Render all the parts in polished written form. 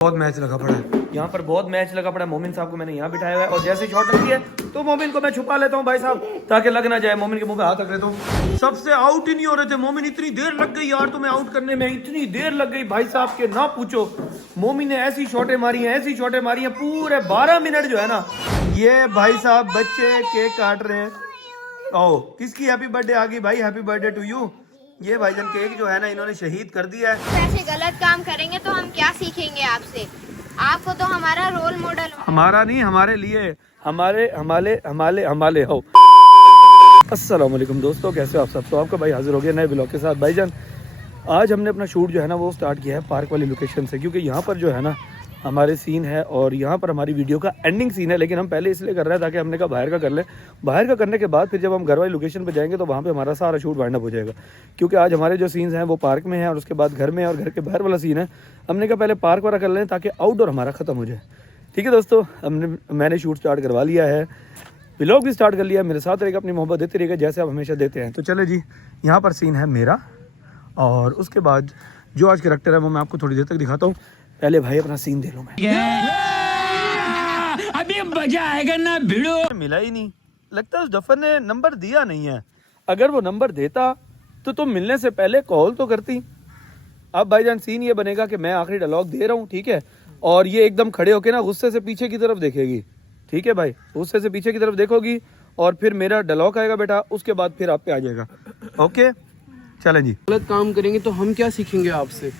बहुत मैच लगा पड़ा है यहाँ पर, बहुत मैच लगा पड़ा है। मोमिन साहब को मैंने यहाँ बिठाया हुआ है और जैसे शॉट लगती है तो मोमिन को मैं छुपा लेता हूँ भाई साहब, ताकि लग ना जाए। मोमिन के मुंह पे हाथ रख लेता हूँ। सबसे आउट ही नहीं हो रहे थे मोमिन, इतनी देर लग गई यार तुम्हें आउट करने में, इतनी देर लग गई भाई साहब के ना पूछो। मोमिन ने ऐसी शॉटें मारी हैं, ऐसी शॉटें मारी हैं, पूरे 12 मिनट जो है ना। ये भाई साहब बच्चे केक काट रहे हैं। ओ किसकी हैप्पी बर्थडे आ गई भाई, हैप्पी बर्थडे टू यू। ये भाईजान केक जो है ना इन्होंने शहीद कर दिया है। ऐसे गलत काम करेंगे तो हम क्या सीखेंगे आपसे? आपको तो हमारा रोल मॉडल, हमारा नहीं हमारे लिए, हमारे हमारे हमारे हमारे हो। अस्सलाम वालेकुम दोस्तों, कैसे हो आप सब? तो आपका भाई हाजिर हो गया नए ब्लॉग के साथ। भाईजान आज हमने अपना शूट जो है ना वो स्टार्ट किया है पार्क वाली लोकेशन से, क्योंकि यहाँ पर जो है ना हमारे सीन है और यहाँ पर हमारी वीडियो का एंडिंग सीन है। लेकिन हम पहले इसलिए कर रहे हैं ताकि हमने कहा बाहर का कर ले। बाहर का करने के बाद फिर जब हम घर वाली लोकेशन पे जाएंगे तो वहाँ पे हमारा सारा शूट वाइंड अप हो जाएगा, क्योंकि आज हमारे जो सीन्स हैं वो पार्क में है और उसके बाद घर में और घर के बाहर वाला सीन है। हमने कहा पहले पार्क वाला कर लें ताकि आउटडोर हमारा ख़त्म हो जाए। ठीक है दोस्तों, मैंने शूट स्टार्ट करवा लिया है, व्लॉग भी स्टार्ट कर लिया। मेरे साथ रहेगा, अपनी मोहब्बत देते रहेगा जैसे आप हमेशा देते हैं। तो चले जी, यहाँ पर सीन है मेरा और उसके बाद जो आज कैरेक्टर है वो मैं आपको थोड़ी देर तक दिखाता हूँ। पहले भाई अपना सीन दे लो। मैं अभी मजा आएगा ना, भिड़ो मिला ही नहीं, लगता है उस डफर ने नंबर दिया नहीं है। अगर वो नंबर देता तो तुम मिलने से पहले कॉल तो करती। अब भाईजान सीन ये बनेगा कि मैं आखिरी डायलॉग दे रहा हूँ, ठीक है, और ये एकदम खड़े होके ना गुस्से से पीछे की तरफ देखेगी। ठीक है भाई, गुस्से से पीछे की तरफ देखोगी और फिर मेरा डायलॉग आएगा बेटा, उसके बाद फिर आप पे आ जाएगा। ओके चलें जी। गलत काम करेंगे तो हम क्या सीखेंगे आपसे?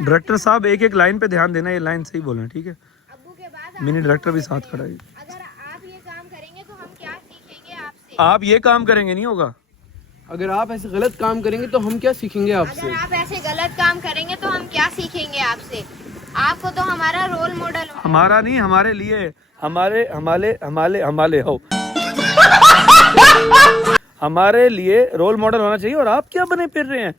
डायरेक्टर साहब एक एक लाइन पे ध्यान देना, ये लाइन सही बोलना, ठीक है। अब्बू के बाद मिनी डायरेक्टर भी साथ खड़ा है। अगर आप ये काम करेंगे तो हम क्या सीखेंगे आपसे? आप ये काम करेंगे नहीं होगा। अगर आप ऐसे गलत काम करेंगे तो हम क्या सीखेंगे आपसे? अगर आप ऐसे गलत काम करेंगे तो हम क्या सीखेंगे आपसे? आपको तो हमारा रोल मॉडल, हमारा नहीं हमारे लिए, हमारे हमारे हमारे हमारे हो। हमारे लिए रोल मॉडल होना चाहिए और आप क्या बने फिर रहे हैं?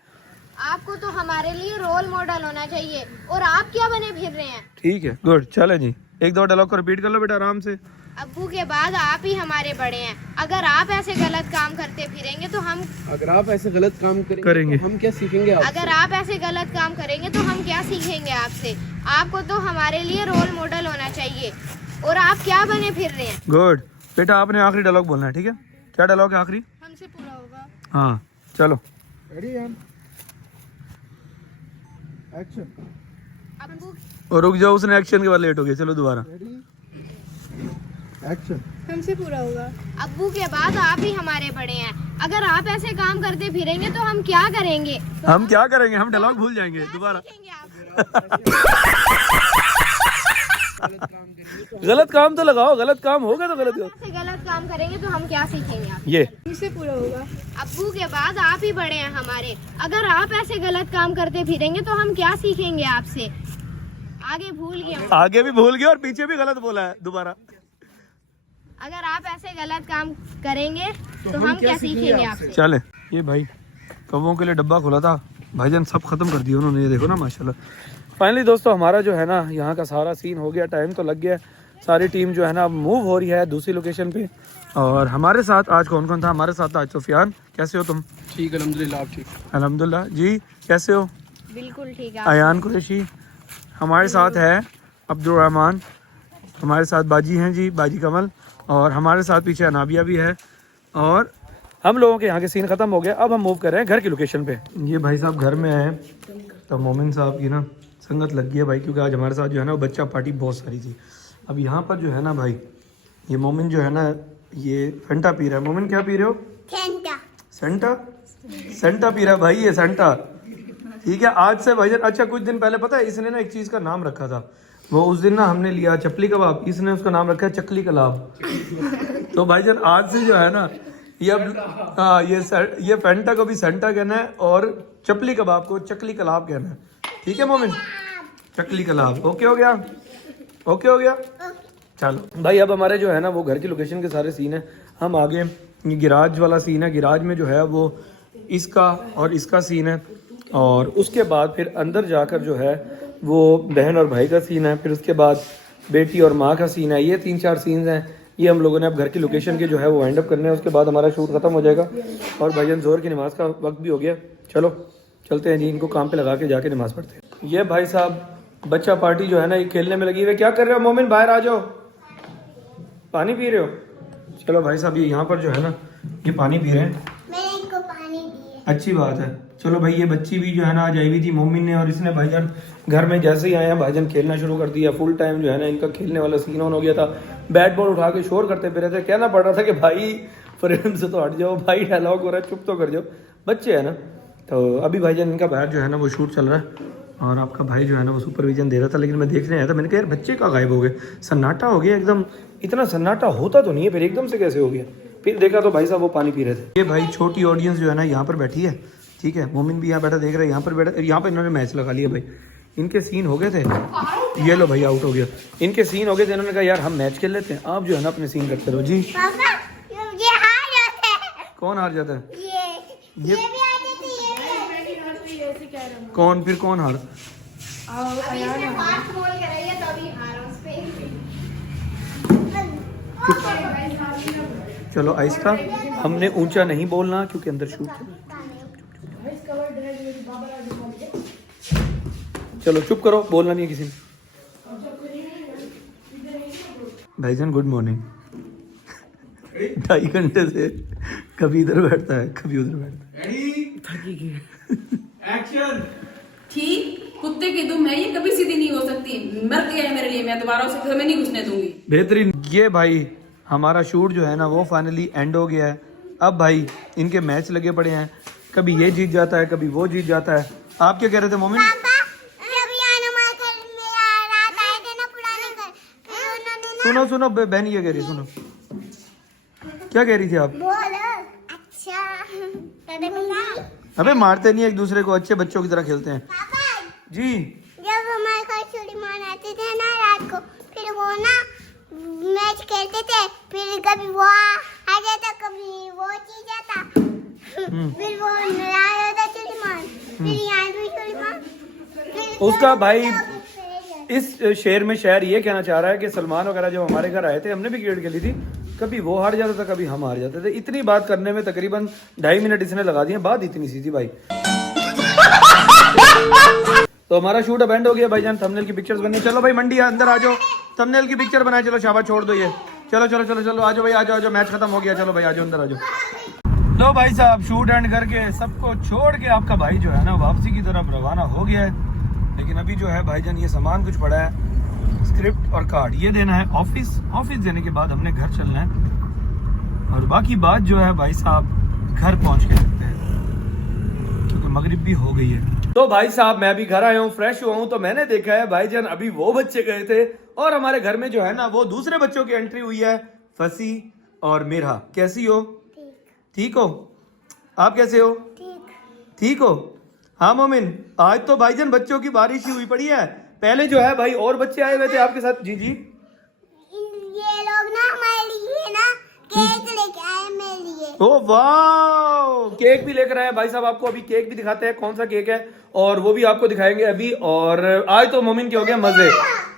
आपको तो हमारे लिए रोल मॉडल होना चाहिए और आप क्या बने फिर रहे हैं? ठीक है, गुड। चले जी, एक दो डायलॉग को रिपीट कर लो बेटा आराम से। अब्बू के बाद आप ही हमारे बड़े हैं। अगर आप ऐसे गलत काम करते फिरेंगे तो हम, अगर आप ऐसे गलत काम करेंगे तो हम क्या सीखेंगे आपसे? अगर आप ऐसे गलत काम करेंगे तो हम क्या सीखेंगे आपसे? आपको तो हमारे लिए रोल मॉडल होना चाहिए और आप क्या बने फिर रहे हैं? गुड बेटा, आपने आखिरी डायलॉग बोलना है, ठीक है। क्या डायलॉग है आखिरी? हमसे पूरा होगा। हाँ चलो रेडी यार, एक्शन। अब्बू और रुक जाओ, उसने एक्शन के बाद लेट हो गया। चलो दोबारा रेडी एक्शन। हमसे पूरा होगा। अब्बू के बाद आप ही हमारे बड़े हैं। अगर आप ऐसे काम करते फिरेंगे तो हम क्या करेंगे? हम क्या करेंगे? हम डायलॉग भूल जाएंगे दोबारा। सीखेंगे आप? गलत काम तो लगाओ, गलत काम होगा तो गलत ऐसे गलत काम करेंगे तो हम क्या सीखेंगे आप? ये हमसे पूरा होगा। अब्बू के बाद आप ही बड़े हैं हमारे। अगर आप ऐसे गलत काम करते फिरेंगे तो हम क्या सीखेंगे आपसे? आगे भूल गए, आगे भी भूल गया और पीछे भी गलत बोला है दोबारा। अगर आप ऐसे गलत काम करेंगे तो हम क्या सीखेंगे आपसे? चले, ये भाई कौवों के लिए डब्बा खोला था, भाईजान सब खत्म कर दिया उन्होंने। ये देखो ना माशाल्लाह। फाइनली दोस्तों हमारा जो है ना यहाँ का सारा सीन हो गया, टाइम तो लग गया। सारी टीम जो है ना मूव हो रही है दूसरी लोकेशन पे। और हमारे साथ आज कौन कौन था? हमारे साथ आज सुफियान, कैसे हो तुम? ठीक, अल्हम्दुलिल्लाह। आप ठीक? अल्हम्दुलिल्लाह जी, कैसे हो? बिल्कुल ठीक है। अयान कुरैशी, हमारे साथ है अब्दुल रहमान, हमारे साथ बाजी हैं जी, बाजी कमल, और हमारे साथ पीछे अनाबिया भी है। और हम लोगों के यहाँ के सीन ख़त्म हो गया। अब हम मूव कर रहे हैं घर की लोकेशन पे। ये भाई साहब घर में आए तो मोमिन साहब की ना संगत लग गई है भाई, क्योंकि आज हमारे साथ जो है ना वो बच्चा पार्टी बहुत सारी थी। अब यहाँ पर जो है ना भाई, ये मोमिन जो है ना ये फेंटा पी रहा है। मोमिन क्या पी रहे हो? सेंटा। सेंटा पी रहा है भाई, ये सेंटा। ठीक है, आज से भाईजान। अच्छा कुछ दिन पहले पता है इसने ना एक चीज़ का नाम रखा था। वो उस दिन ना हमने लिया चपली कबाब, इसने उसका नाम रखा है चकली कलाब। तो भाईजान आज से जो है ना ये अब हाँ ये फेंटा को भी सेंटा कहना है और चपली कबाब को चकली कलाब कहना है। ठीक है मोमिन, चकली कलाब। ओके हो गया? ओके हो गया। चलो भाई, अब हमारे जो है ना वो घर की लोकेशन के सारे सीन है। हम आगे ये गिराज वाला सीन है, गिराज में जो है वो इसका और इसका सीन है। और उसके बाद फिर अंदर जाकर जो है वो बहन और भाई का सीन है। फिर उसके बाद बेटी और माँ का सीन है। ये 3-4 सीन्स हैं। ये हम लोगों ने अब घर की लोकेशन के जो है वो वाइंड अप करने हैं। उसके बाद हमारा शूट खत्म हो जाएगा और भाईजान जोहर की नमाज़ का वक्त भी हो गया। चलो चलते हैं जी, इनको काम पे लगा के जाके नमाज़ पढ़ते हैं। ये भाई साहब बच्चा पार्टी जो है ना ये खेलने में लगी हुई है। क्या कर रहे हो मोमिन, बाहर आ जाओ, पानी पी रहे हो? चलो भाई साहब ये यहाँ पर जो है ना ये पानी पी रहे हैं, मैंने इनको पानी दिया। अच्छी बात है। चलो भाई ये बच्ची भी जो है ना आज आई हुई थी मोमिन ने, और इसने भाईजान घर में जैसे ही आए हैं भाईजान खेलना शुरू कर दिया। फुल टाइम जो है ना इनका खेलने वाला सीन ऑन हो गया था। बैट बॉल उठा के शोर करते फिर रहे थे। कहना पड़ रहा था कि भाई फ्रेम से तो हट जाओ, भाई डायलॉग हो रहा है, चुप तो कर जाओ, बच्चे है ना। तो अभी भाईजान इनका बाहर जो है ना वो शूट चल रहा है और आपका भाई जो है ना वो सुपरविजन दे रहा था। लेकिन मैं देखने आया था, मैंने कहा यार बच्चे कहाँ गायब हो गए, सन्नाटा हो गया एकदम। इतना सन्नाटा होता तो नहीं है, फिर एकदम से कैसे हो गया। फिर देखा तो भाई साहब वो पानी पी रहे थे। ये भाई छोटी ऑडियंस जो है ना यहाँ पर बैठी है, ठीक है। मोमिन भी यहाँ बैठा देख रहा है, यहाँ पर बैठा, यहाँ पर इन्होंने मैच लगा लिया भाई। इनके सीन हो गए थे, ये लो भाई आउट हो गया। इनके सीन हो गए थे, इन्होंने कहा यार हम मैच खेल लेते हैं, आप जो है ना अपने सीन करते रहो जी। पापा ये हार जाते हैं। कौन हार जाता है? ये भी आ जाते हैं। कौन फिर कौन हार? अभी इसने हाथ मोड़ के रही है तभी हारा उस पे। चलो आहिस्ता, हमने ऊंचा नहीं बोलना क्योंकि अंदर शूट चल रहा है। चलो चुप करो, बोलना नहीं है किसी ने। भाईजान गुड मॉर्निंग। 2.5 घंटे से कभी इधर बैठता है कभी उधर बैठता है। एक्शन। ठीक कुत्ते की दुम है ये, कभी सीधी नहीं हो सकती। मर गया है मेरे लिए, मैं दोबारा उसे घर में नहीं घुसने दूंगी। बेहतरीन। ये भाई हमारा शूट जो है ना वो फाइनली एंड हो गया है। अब भाई इनके मैच लगे पड़े हैं, कभी ये जीत जाता है कभी वो जीत जाता है। आप क्या कह रहे थे मोमिन? सुनो सुनो बहन ये कह रही, सुनो क्या कह रही थी आप? अच्छा अबे मारते नहीं एक दूसरे को, अच्छे बच्चों की तरह खेलते हैं जी। जब हमारे घर सुलेमान आते थे ना रात को, फिर वो ना मैच खेलते थे, फिर कभी वो आ जाता कभी वो जीत जाता। फिर वो नाराज होता सुलेमान, फिर यहाँ भी सुलेमान, फिर उसका भाई इस शेर में शायर ये कहना चाह रहा है कि सलमान वगैरह जब हमारे घर आए थे हमने भी क्रिकेट खेली थी, कभी वो हार जाता था कभी हम हार जाते थे। इतनी बात करने में तकरीबन 2.5 मिनट इसने लगा दिए, बात इतनी सी थी भाई। तो हमारा शूट अब एंड हो गया भाईजान, थंबनेल की पिक्चर्स बननी। चलो भाई मंडी अंदर आ जाओ, थंबनेल की पिक्चर बनाए। चलो शाबाश, छोड़ दो ये। चलो चलो चलो चलो आ जाओ भाई, आ जाओ, मैच खत्म हो गया। चलो भाई आ जाओ, अंदर आ जाओ। लो भाई साहब शूट एंड करके सबको छोड़ के आपका भाई जो है ना वापसी की तरफ रवाना हो गया है। लेकिन अभी जो है भाईजान ये सामान कुछ पड़ा है, स्क्रिप्ट और कार्ड, ये देना है ऑफिस देने के बाद हमने घर चलना है और बाकी बात जो है भाई साहब घर पहुंच के करते हैं क्योंकि मगरिब भी हो गई है। तो भाई साहब मैं भी घर आया हूँ, फ्रेश हुआ हूँ, तो मैंने देखा है भाईजान अभी वो बच्चे गए थे और हमारे घर में जो है ना वो दूसरे बच्चों की एंट्री हुई है, फसी और मिरहा। कैसी हो? ठीक हो? आप कैसे हो? ठीक हो? हाँ मोमिन, आज तो भाईजान बच्चों की बारिश ही हुई पड़ी है। पहले जो है भाई और बच्चे आए हुए थे आपके साथ। जी जी ये लोग ना हमारे लिए ना केक लेके आए मेरे लिए। ओ वाह, केक भी लेकर आए भाई साहब। आपको अभी केक भी दिखाते हैं, कौन सा केक है और वो भी आपको दिखाएंगे अभी। और आज तो मोमिन के हो गया मजे,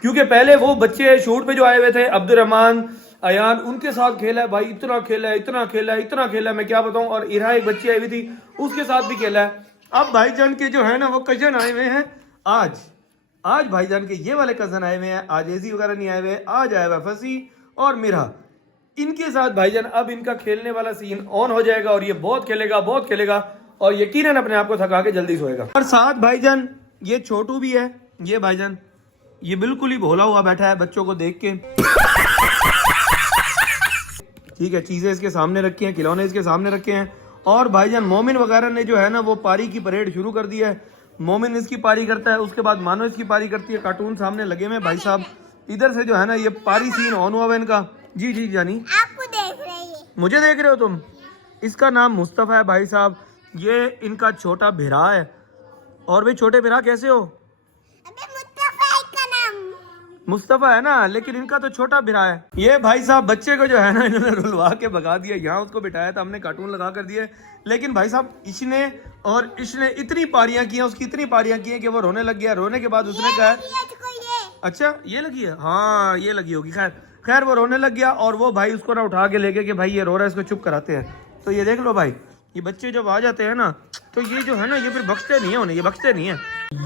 क्योंकि पहले वो बच्चे शूट पे जो आए हुए थे अब्दुर्रहमान अयान, उनके साथ खेला है भाई, इतना खेला है इतना खेला है इतना खेला है मैं क्या बताऊं। और इरा एक बच्ची आई हुई थी उसके साथ भी खेला है। अब भाईजान के जो है ना वो कजन आए हुए हैं आज भाईजान के ये वाले कजन आए हुए हैं। आज एजी वगैरह नहीं आए हुए, आज आया हुआ फसी और मिरहा। इनके साथ भाईजान अब इनका खेलने वाला सीन ऑन हो जाएगा और ये बहुत खेलेगा और यकीनन अपने आप को थका के जल्दी सोएगा। और साथ भाईजान ये छोटू भी है, ये भाईजान ये बिल्कुल ही भोला हुआ बैठा है बच्चों को देख के। ठीक है, चीजें इसके सामने रखी हैं, खिलौने इसके सामने रखे हैं। और भाईजान मोमिन वगैरह ने जो है ना वो पारी की परेड शुरू कर दी है। मोमिन इसकी पारी करता है, उसके बाद मानो इसकी पारी करती है। कार्टून सामने लगे हुए भाई साहब। इधर से जो है ना ये पारी सीन ऑन हुआ है इनका। जी जी जानी, आपको देख रही है। मुझे देख रहे हो तुम? इसका नाम मुस्तफ़ा है भाई साहब, ये इनका छोटा भिरा है। और भाई छोटे भिरा कैसे हो? अबे मुस्तफा का नाम मुस्तफ़ा है ना, लेकिन इनका तो छोटा भिरा है। ये भाई साहब बच्चे को जो है ना इन्होंने रुलवा के भगा दिया। यहाँ उसको बिठाया था हमने, कार्टून लगा कर दिए। लेकिन भाई साहब इसने इतनी पारियां की हैं, उसकी इतनी पारियां की हैं कि वो रोने लग गया। रोने के बाद उसने कहा अच्छा ये लगी है, हाँ ये लगी होगी। खैर वो रोने लग गया और वो भाई उसको ना उठा के लेके कि भाई ये रो रहा है, इसको चुप कराते हैं। तो ये देख लो भाई, ये बच्चे जब आ जाते हैं ना तो ये जो है ना, ये फिर बख्शते नहीं है उन्हें, ये बख्शते नहीं है।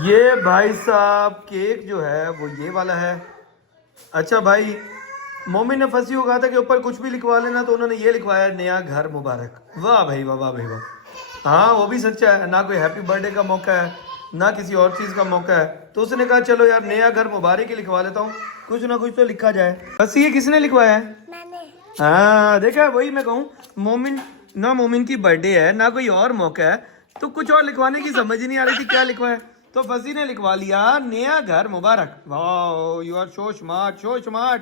ये भाई साहब केक जो है वो ये वाला है। अच्छा भाई, मोमिन ने फंसी को कहा था कि ऊपर कुछ भी लिखवा लेना, तो उन्होंने ये लिखवाया नया घर मुबारक। वाह भाई वाह, वाह भाई वाह। हाँ वो भी सच्चा है, ना कोई हैप्पी बर्थडे का मौका है ना किसी और चीज़ का मौका है, तो उसने कहा चलो यार नया घर मुबारक ही लिखवा लेता हूँ, कुछ ना कुछ तो लिखा जाए। बस ये किसने लिखवाया है? मैंने। हाँ देखा, वही मैं कहूँ, मोमिन ना, मोमिन की बर्थडे है ना कोई और मौका है, तो कुछ और लिखवाने की समझ ही नहीं आ रही थी क्या लिखवाए, तो फसी ने लिखवा लिया नया घर मुबारक। वाह you are so smart, so smart.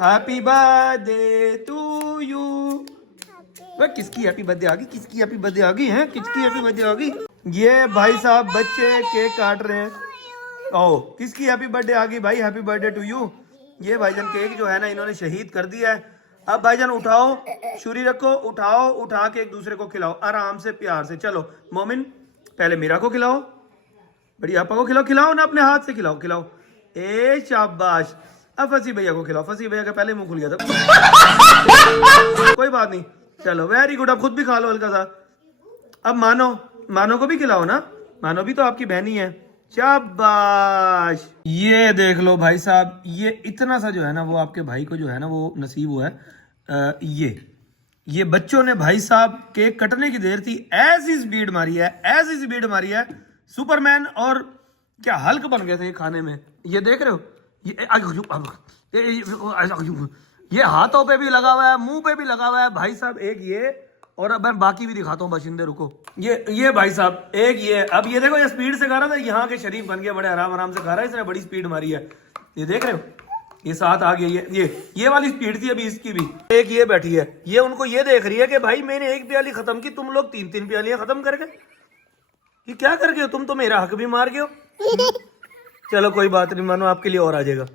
Happy birthday to you. वह किसकी हैप्पी बर्थडे आ गई, किसकी हैप्पी बर्थडे आ गई है, किसकी हैप्पी बर्थडे आ गई? ये भाई साहब बच्चे केक काट रहे हैं। ओ किसकी हैप्पी बर्थडे आ गई भाई, हैप्पी बर्थडे टू यू। ये भाईजान केक जो है ना इन्होंने शहीद कर दिया है। अब भाईजान उठाओ, छुरी रखो, उठाओ, उठा के एक दूसरे को खिलाओ आराम से प्यार से। चलो मोमिन पहले मीरा को खिलाओ, बड़ी आपा को खिलाओ, खिलाओ ना अपने हाथ से खिलाओ, खिलाओ। ए शाबाश। अब फसी भैया को खिलाओ, फसी भैया का पहले मुंह खुल गया था। कोई बात नहीं, चलो वेरी गुड, अब खुद भी खा लो हल्का सा। अब मानो को भी खिलाओ ना, मानो भी तो आपकी बहनी है। शाबाश। ये देख लो भाई साहब, ये इतना सा जो है ना वो आपके भाई को जो है ना वो नसीब हुआ है। ये बच्चों ने भाई साहब केक कटने की देर थी, ऐसी स्पीड मारी है, ऐसी स्पीड मारी है, सुपरमैन और क्या हल्क बन गए थे ये खाने में। ये देख रहे हो, ये हाथों पे भी लगा हुआ है, मुंह पे भी लगा हुआ है भाई साहब। एक ये, और अब मैं बाकी भी दिखाता हूँ बशिंदे, रुको। ये भाई साहब एक ये, अब ये देखो, ये स्पीड से खा रहा था, यहाँ के शरीफ बन गया, बड़े आराम से खा रहा है, इसने बड़ी स्पीड मारी है। ये देख रहे हो, ये साथ आ गया। ये वाली स्पीड थी अभी इसकी भी। एक ये बैठी है, ये उनको ये देख रही है कि भाई मैंने एक प्याली खत्म की, तुम लोग 3-3 प्यालियां खत्म कर गए, कि क्या कर गए हो तुम, तो मेरा हक भी मार गए हो। चलो कोई बात नहीं, मानो आपके लिए और आ जाएगा।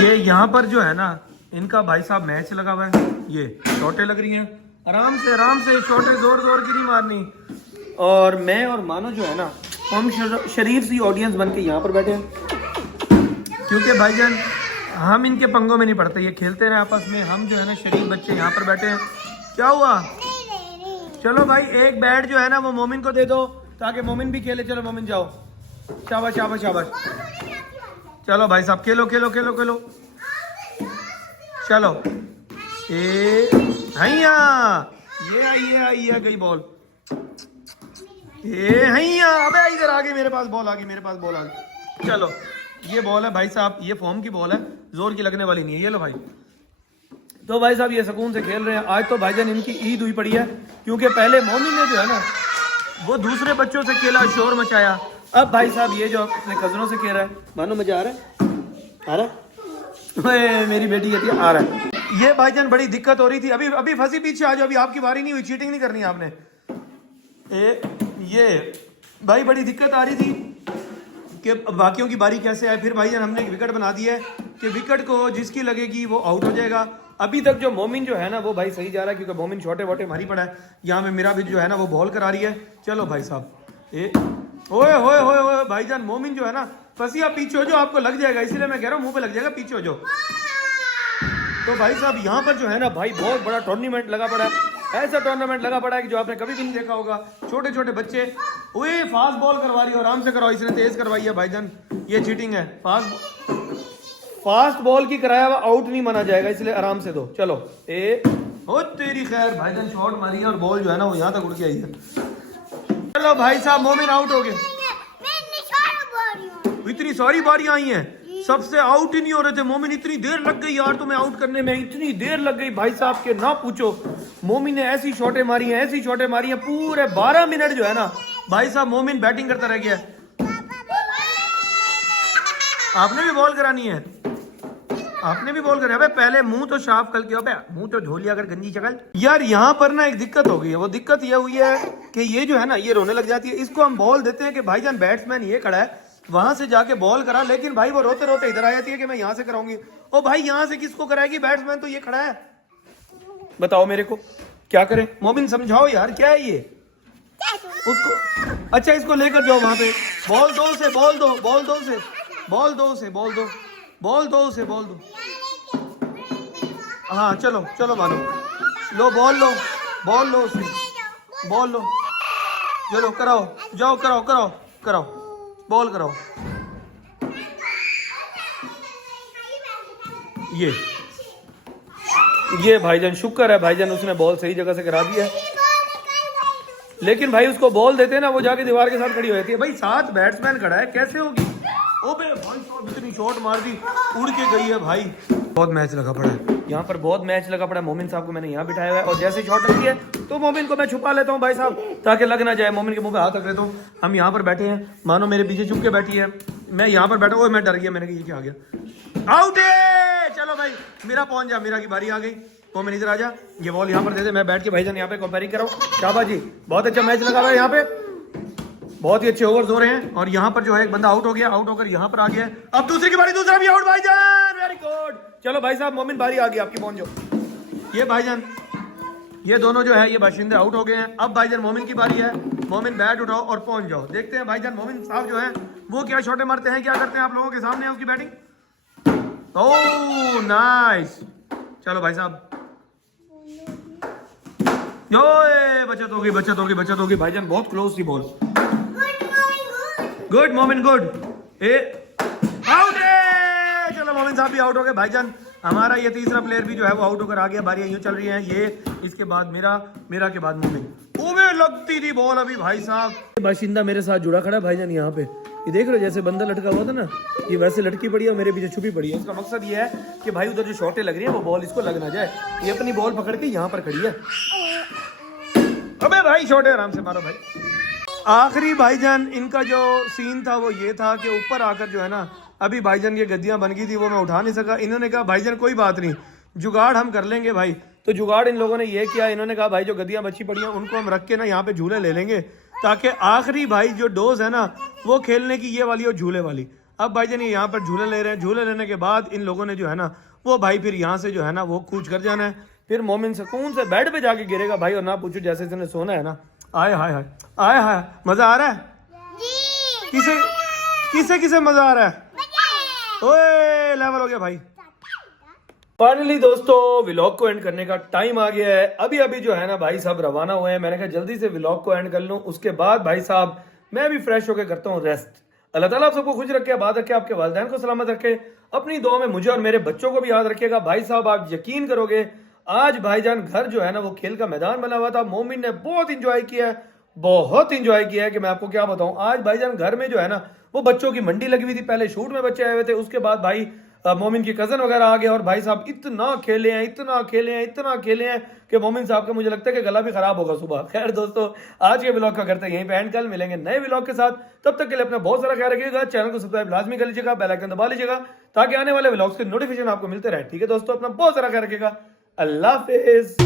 ये यहाँ पर जो है ना इनका भाई साहब मैच लगा हुआ है, ये शॉटें लग रही हैं, आराम से शॉटें जोर की नहीं मारनी। और मैं और मानो जो है ना हम शरीफ सी ऑडियंस बन के यहाँ पर बैठे हैं, क्योंकि भाईजान हम इनके पंगों में नहीं पड़ते, ये खेलते रहे आपस में, हम जो है ना शरीफ बच्चे यहाँ पर बैठे हैं। क्या हुआ? चलो भाई एक बैट जो है ना वो मोमिन को दे दो ताकि मोमिन भी खेले। चलो मोमिन जाओ, शाबाश शाबाश शाबाश। चलो भाई साहब खेलो। चलो हैया, ये आई है गई बॉल, हैया, अबे इधर आ गई, मेरे पास बॉल आ गई। चलो ये बॉल है भाई साहब, ये फॉर्म की बॉल है, जोर की लगने वाली नहीं है। ये लो भाई। तो भाई साहब ये सुकून से खेल रहे हैं। आज तो भाईजान इनकी ईद हुई पड़ी है, क्योंकि पहले मोमिन ने जो है ना वो दूसरे बच्चों से खेला, शोर मचाया। अब भाई साहब ये जो अपने कजनों से खेल रहा है, मानो मजा आ रहा है? मेरी बेटी कहती है आ रहा है। ये भाईजान बड़ी दिक्कत हो रही थी, अभी फंसी, पीछे आ जाओ, अभी आपकी बारी नहीं हुई, चीटिंग नहीं करनी आपने। ये भाई बड़ी दिक्कत आ रही थी कि बाकियों की बारी कैसे आए। फिर भाईजान हमने एक विकेट बना दी है कि विकेट को जिसकी लगेगी वो आउट हो जाएगा। अभी तक जो मोमिन जो है ना वो भाई सही जा रहा है, क्योंकि मोमिन छोटे वोटे मारी पड़ा है। यहाँ में मेरा भी जो है ना वो बॉल करा रही है। चलो भाई साहब, ओए भाईजान मोमिन जो है ना फंसी, आप पीछे हो जाओ, आपको लग जाएगा, इसीलिए मैं कह रहा हूँ मुंह पे लग जाएगा, पीछे हो जाओ। तो भाई साहब यहाँ पर जो है ना भाई बहुत बड़ा टूर्नामेंट लगा पड़ा है, ऐसा टूर्नामेंट लगा पड़ा है कि जो आपने कभी भी नहीं देखा होगा। छोटे बच्चे, ओए फास्ट बॉल करवा रही है, आराम से करवाओ, इसने तेज करवाई है भाईजान, ये चीटिंग है। फास्ट बॉल की कराया हुआ आउट नहीं माना जाएगा, इसलिए आराम से दो। चलो ओ तेरी खैर, भाईजान शॉट मारी है और बॉल जो है ना वो यहाँ तक उड़ के आई है। चलो भाई साहब मोमिन आउट हो गए। इतनी सारी बारियां आई हैं, सबसे आउट ही नहीं हो रहे थे मोमिन। इतनी देर लग गई यार तुम्हें आउट करने में, इतनी देर लग गई भाई साहब के ना पूछो। मोमिन ने ऐसी शॉटें मारी हैं, पूरे 12 मिनट जो है ना भाई साहब मोमिन बैटिंग करता रह गया। आपने भी बॉल करानी है, अबे पहले मुंह तो साफ करके, अबे मुंह तो धो लिया अगर गंदी शक्ल। यार यहाँ पर ना एक दिक्कत हो गई है, वो दिक्कत ये हुई है कि ये जो है ना ये रोने लग जाती है। इसको हम बॉल देते हैं कि भाईजान बैट्समैन ये खड़ा है, वहां से जाके बॉल करा, लेकिन भाई वो रोते रोते इधर आ जाती है कि मैं यहाँ से कराऊंगी। ओ भाई यहाँ से किसको कराएगी, बैट्समैन तो ये खड़ा है, बताओ मेरे को क्या करें। मोमिन समझाओ यार, क्या है ये उसको। अच्छा इसको लेकर जाओ वहां पे, बॉल दो। हाँ चलो मानो, लो बॉल लो उसमें, बॉल लो, चलो कराओ, जाओ कराओ कराओ कराओ, बॉल कराओ। ये भाईजान शुक्र है भाईजान उसने बॉल सही जगह से करा दिया है। लेकिन भाई उसको बॉल देते हैं ना, वो जाके दीवार के साथ खड़ी हो जाती है। भाई 7 बैट्समैन खड़ा है, कैसे होगी? ओबे भाई साहब इतनी शॉट मार दी, उड़ के गई है भाई। बहुत मैच लगा पड़ा है यहाँ पर, बहुत मैच लगा पड़ा है। मोमिन साहब को मैंने यहाँ बिठाया हुआ है और जैसे शॉट लगती है तो मोमिन को मैं छुपा लेता हूँ भाई साहब, ताकि लग ना जाए। मोमिन के मुंह पे हाथ रख लेता हूँ। हम यहाँ पर बैठे हैं, मानो मेरे पीछे चुप के बैठी है, मैं यहाँ पर बैठा हुआ, मैं डर गया, मैंने कहा ये क्या आ गया, आउट है। चलो भाई मेरा पहुंच जा, मेरा की बारी आ गई। मोमिन इधर आ जा, ये बॉल यहाँ पर दे दे, मैं बैठ के भाईजान यहाँ पे कंपेयरिंग कराऊँ। शाबाश जी, बहुत अच्छा मैच लगा हुआ है यहाँ पे, बहुत ही अच्छे ओवर्स हो रहे हैं। और यहाँ पर जो है एक बंदा आउट हो गया, आउट होकर यहाँ पर आ गया। अब दूसरी की बारी, दूसरा भी आउट भाईजान, वेरी गुड। चलो भाई साहब मोमिन बारी आ गई आपकी, पहुंच जाओ। ये भाईजान ये दोनों जो है ये बाशिंदे आउट हो गए हैं। अब भाईजान मोमिन की बारी है, मोमिन बैट उठाओ और पहुंच जाओ। देखते हैं भाईजान मोमिन साहब जो है वो क्या शॉटें मारते हैं, क्या करते हैं आप लोगों के सामने है उसकी बैटिंग। ओह नाइस, चलो भाई साहब, बचत होगी बचत होगी बचत होगी। भाईजान बहुत क्लोज थी बॉल, गुड मोमिन गुड, ए आउट है। चलो मोमिन साहब भी आउट हो गए। भाईजान हमारा ये तीसरा प्लेयर भी जो है वो आउट होकर आ गया। बारियां यूं चल रही हैं, ये इसके बाद मेरा के बाद मोमिन। ओबे लगती थी बॉल अभी भाई साहब। बाशिंदा मेरे साथ जुड़ा खड़ा है भाईजान यहाँ पे, ये देख रहे हो जैसे बंदा लटका हुआ था ना, ये वैसे लटकी पड़ी है, मेरे पीछे छुपी पड़ी है। इसका मकसद ये है कि भाई उधर जो शॉटें लग रही है वो बॉल इसको लग ना जाए। ये अपनी बॉल पकड़ के यहाँ पर खड़ी है। अबे भाई शॉटें आराम से मारो भाई। आखिरी भाईजान इनका जो सीन था वो ये था कि ऊपर आकर जो है ना, अभी भाईजान ये गद्दियां बन गई थी, वो मैं उठा नहीं सका। इन्होंने कहा भाईजान कोई बात नहीं, जुगाड़ हम कर लेंगे भाई। तो जुगाड़ इन लोगों ने ये किया, इन्होंने कहा भाई जो गद्दियां बची पड़ी हैं उनको हम रख के ना यहाँ पे झूले ले लेंगे, ताकि आखिरी भाई जो डोज है ना वो खेलने की ये वाली और झूले वाली। अब भाईजान ये यहाँ पर झूले ले रहे हैं, झूले लेने के बाद इन लोगों ने जो है ना वो भाई फिर यहाँ से जो है ना वो कूच कर जाना है। फिर मोमिन सुकून से बेड पे जाके गिरेगा भाई, और ना पूछो जैसे इसने सोना है ना। आए हाय हाय, आए हाय, मजा आ रहा है? किसे किसे किसे मजा आ रहा है? ओए लेवल हो गया भाई। फाइनली दोस्तों व्लॉग को एंड करने का टाइम आ गया है। अभी अभी जो है ना भाई साहब रवाना हुए हैं, मैंने कहा जल्दी से व्लॉग को एंड कर लूं, उसके बाद भाई साहब मैं भी फ्रेश होकर करता हूं रेस्ट। अल्लाह ताला आप सबको खुश रखे, आबाद रखे, आपके वालिदैन को सलामत रखे, अपनी दुआ में मुझे और मेरे बच्चों को भी याद रखिएगा। भाई साहब आप यकीन करोगे आज भाईजान घर जो है ना वो खेल का मैदान बना हुआ था। मोमिन ने बहुत इंजॉय किया है, बहुत इंजॉय किया है कि मैं आपको क्या बताऊं। आज भाईजान घर में जो है ना वो बच्चों की मंडी लगी हुई थी, पहले शूट में बच्चे आए हुए थे, उसके बाद भाई मोमिन की कजन वगैरह आ गए और भाई साहब इतना खेले हैं, इतना खेले हैं, इतना खेले हैं कि मोमिन साहब का मुझे लगता है कि गला भी खराब होगा सुबह। खैर दोस्तों आज के व्लॉग का करते हैं यहीं पे एंड, कल मिलेंगे नए व्लॉग के साथ। तब तक के लिए अपना बहुत सारा ख्याल रखिएगा, चैनल को सब्सक्राइब लाजमी कर लीजिएगा, बेल आइकन दबा लीजिएगा ताकि आने वाले व्लॉग्स के नोटिफिकेशन आपको मिलते रहे। ठीक है दोस्तों, अपना बहुत सारा ख्याल रखिएगा, अल्लाह हाफिज।